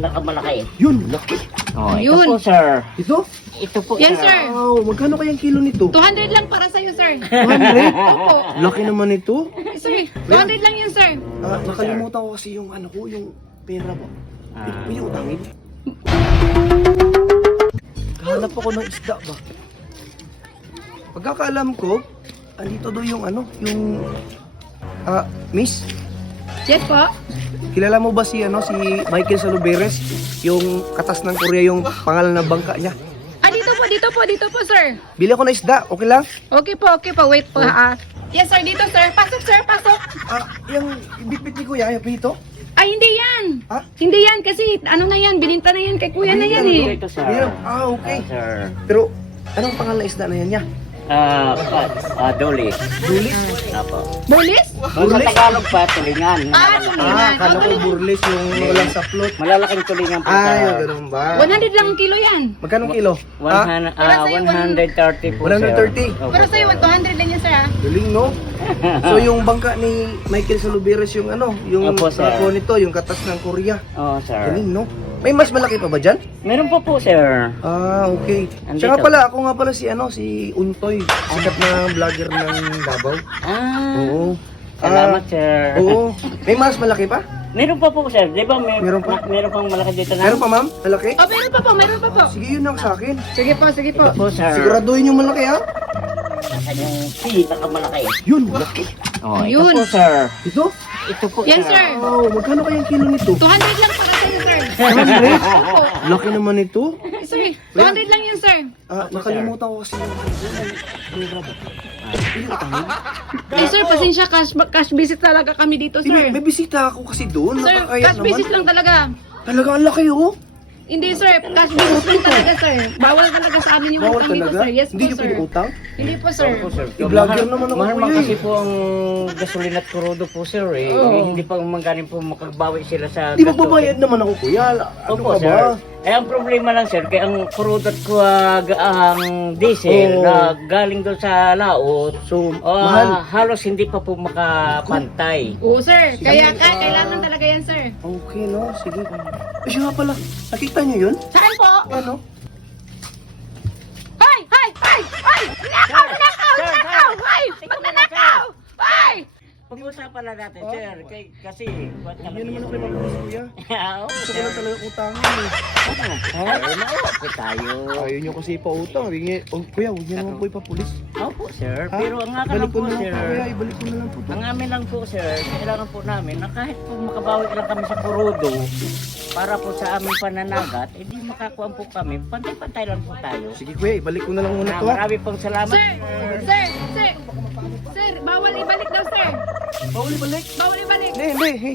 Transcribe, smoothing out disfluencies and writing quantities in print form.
Nakamalaki. Yun, laki. Oh, ito Yun. po, sir. Ito? Ito po, Yan, sir. Wow, magkano kayang kilo nito? 200 lang para sa'yo, sir. 200? Opo. Laki naman ito. Sir, 200 lang yun, sir. Nakalimutan ko kasi yung ano ko, yung pera mo. Pwede utangin. Kahanap ako ng isda ba? Pagkakaalam ko, andito daw yung ano, yung... Miss, Yes po. kilala mo ba si ano si Michael Saluberes? Yung katas ng Korea, yung pangalan ng bangka niya. Dito po, sir. Bili ako ng isda, okay lang? Okay po. Wait po, Yes, sir. Dito, sir. Pasok, sir. Pasok. Yung bitbit ni Kuya, yung prito? Ay, hindi yan. Ha? Hindi yan kasi ano na yan, bininta na yan kay kuya na yan eh. Ito, sir. Meron. Okay. Sir. Pero, anong pangalan ng isda na yan niya? Dolly. Dulis? Apo. Burlis? Kung sa Tagalog pa, tulingan. Tulingan. Kala ko burlis yung walang saplot. Malalaking tulingan po, Ay, sir. ganun ba? 100 lang ang kilo yan. Magkano kilo? 130 po, sir. 130. Opo, Pero sa'yo, sir. 200 lang yan, sir ah. Galing, no? So, yung bangka ni Michael Saluberes, yung ano, yung Opo, sir. ako nito, yung katas ng Korea. Oo, sir. Galing, no? May mas malaki pa ba dyan? Meron po, sir. Okay. Andito. Siya nga pala, ako nga pala si Untoy. Sikat na vlogger ng Davao. Oo. Salamat, sir. Oo. May mas malaki pa? Meron pa po, sir. Di ba Meron pa? meron pang malaki dito na? Meron pa, ma'am? Malaki? Oh, meron pa po. Sige, yun ang sa akin. Sige po. Ito po, sir. Siguraduhin yung malaki, ha? Yung pinakamalaki. Yun, malaki. Oh, ito Yun. po, sir. Ito? Ito po, Yan, sir. Wow, magkano kayang kilo nito? 200 lang para sa'yo, sir. 100? Laki naman ito. Sir, 200 lang yan, sir. Nakalimutan ko kasi yung pera ba? Eh, sir, pasensya, cash visit talaga kami dito, sir. May bisita ako kasi doon. Sir, Nakakaya cash visit naman. lang talaga. Talaga ang laki, oh. Hindi, sir. Cash visit lang talaga, sir. Bawal talaga sa amin yung Bawal utang dito, talaga? sir. Yes Hindi po, niyo sir. pwede utang? Hindi po, sir. I-vlogger naman ako, Mahal man kuya, kasi eh. po ang gasolina at krudo po, sir. Eh. Oo. Hindi pa magaling po makagbawi sila sa... Di magbabayad naman ako, kuya. Ano Opo, ka sir. ba? Eh, ang problema lang, sir, kaya ang crudo at ang diesel Oo. na galing doon sa laot, So, mahal. halos hindi pa po makapantay. Oo, sir. Kaya kailangan talaga yan, sir. Okay, no? Sige. Siya nga pala. Nakita niyo yun? Saan po? Ano? Hoy! Nakaw! Hoy! Magnanakaw! Hoy! Pag-usapan lang natin, sir, kasi... Hindi naman ako mabulis, kuya. Oo, Gusto ko na sir. talaga utangin, eh. Ay, naupo tayo. Ayaw niyo kasi ipautang. Kuya, huwag niyo naman po ipapulis. Opo, sir. Ha? Pero ang akin lang Ibalik ko po, na lang sir, po, kuya. Ibalik ko na lang po. ang amin lang po, sir, kailangan po namin na kahit po makabawi lang kami sa kurudo para po sa aming pananagat, hindi makakuha po kami, pantay-pantay lang po tayo. Sige, kuya. Ibalik ko na lang muna to, ha? Marami pong salamat. Sir, bawal ibalik daw, sir. Bawal ibalik. Bawal ibalik. Hindi. Hey,